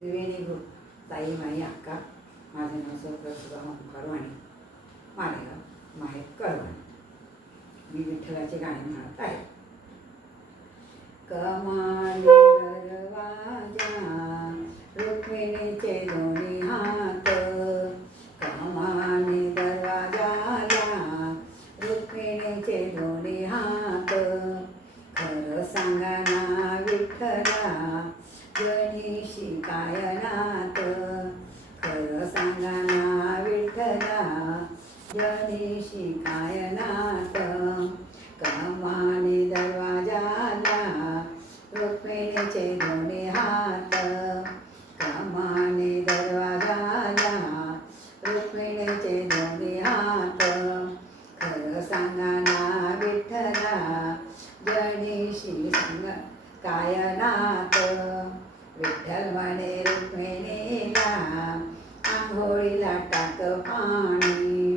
त्रिवेणी group ताई माई अक्का माझं नाव सर प्रसुभा कळवाणी मालेगाव माहेर कळवाणी. मी विठ्ठलाचे गाणे म्हणत आहे. कमा कायनात खर सांगा ना विठ्ठला गणेशी कायनात कमानी दरवाजाला रुक्मिणीचे दोन्ही हात कमानी दरवाजाला रुक्मिणीचे दोन्ही हात खरं सांगा ना विठ्ठला गणेशी सांग कायनात विठ्ठल रुक्मिणीला आंघोळीला टाक पाणी.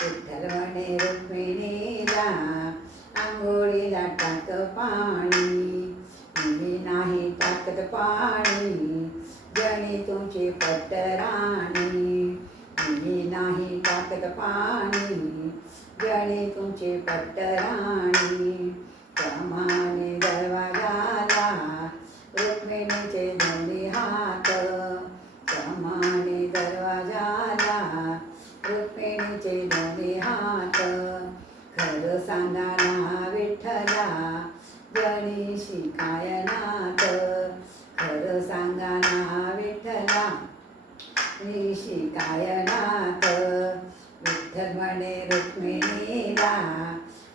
विठ्ठल रुक्मिणीला आंघोळीला टाक पाणी. मी नाही टाकत पाणी जणी तुमची पटराणी. मी नाही टाकत पाणी जणी तुमची पटराणी. कमाने दरवाजाला रुक्मिणीचे दोन्ही हात कमाने दरवाजाला रुक्मिणीचे दोन्ही हात खरं सांगा ना विठ्ठला गणेशी कायनात खरं सांगा ना विठ्ठला. ऋषी कायनात विठ्ठल म्हणे रुक्मिणीला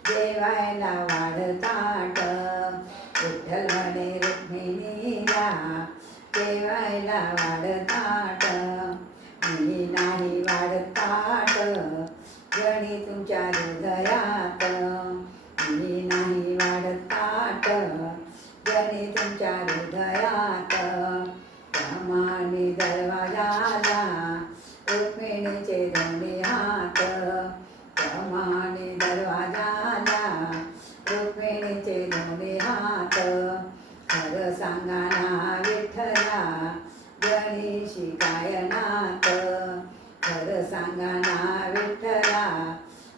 जेवायला वाढताट विठ्ठल म्हणे रुक्मिणीला जेवायला वाढताट मी नाही वाढत गणी तुमच्या हृदयात मी नाही वाढताट जने तुमच्या हृदयात. कमानी दरवाजाला रुक्मिणीचे दोन्ही हात. कमानी दरवाजाला रुक्मिणीचे दोन्ही हात. खरं सांगाना विठ्ठला गणेशी गायनात खरं सांगाना विठ्ठला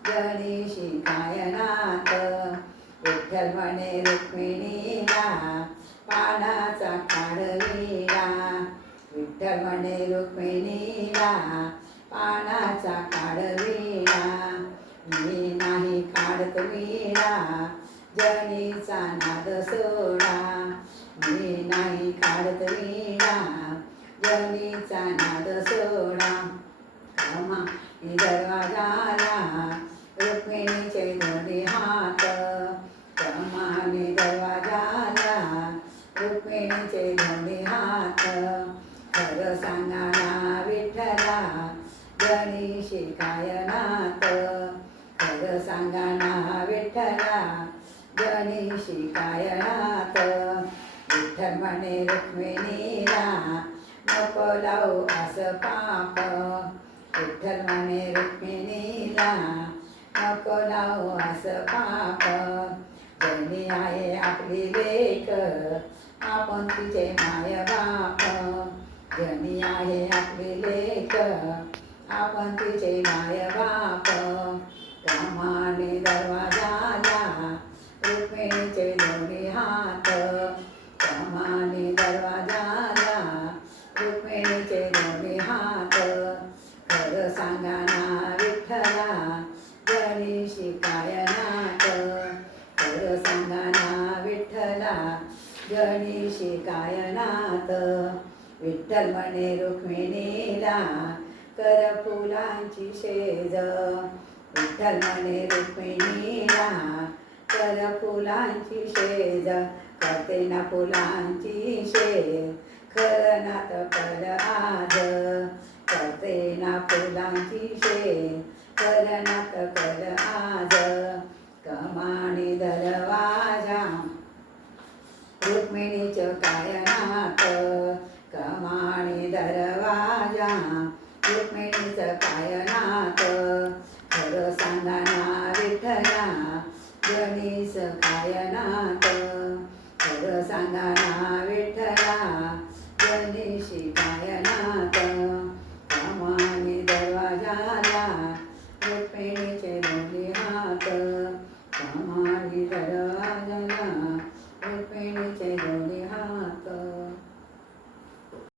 गणेशी गायनात विठ्ठल रुक्मिणीला पानाचा काढविला विठ्ठल म्हणे रुक्मिणीला पानाचा काढविला मी नाही काढत विळा जनीचा नाद सोडा. मी नाही काढत विळा जनीचा नाद सोडा. कमा दरवाजाला रुक्मिणीचे दोन्ही हात सांगाना सांगा ना विठ्ठला गणेशी कायनात खरं सांगा सांगाना विठ्ठला गणेशी कायनात विठ्ठल म्हणे रुक्मिणीला नको लावू असं पाप. विठ्ठल म्हणे रुक्मिणीला नको लावू असं पाप. जणी आहे आपली लेख आपण तिचे माय बाप. जनी आहे आपली लेक आपण तिचे माय बाप कमाने दरवाजाला रुक्मिणीचे दोन्ही हात कमाने दरवाजाला रुक्मिणीचे दोन्ही हात खरं सांगा ना विठ्ठला गणेशी कायनात खरं सांगा ना विठ्ठला जनी शिकाय नात विठ्ठल म्हणे रुक्मिणीला कर फुलांची शेज. विठ्ठल म्हणे रुक्मिणीला कर फुलांची शेज. करते ना फुलांची शेज खर नात कर आज. करते ना फुलांची शेज कर नात कर आज. तुमच काय नात खरं सांगा ना विठ्ठला जनीस काय नात खरं सांगा ना विठ्ठला जनीशी काय नात कामाने दरवाजाला रुक्मिणीचे दोन्ही हात. कामाने दरवाजाला रुक्मिणीचे दोन्ही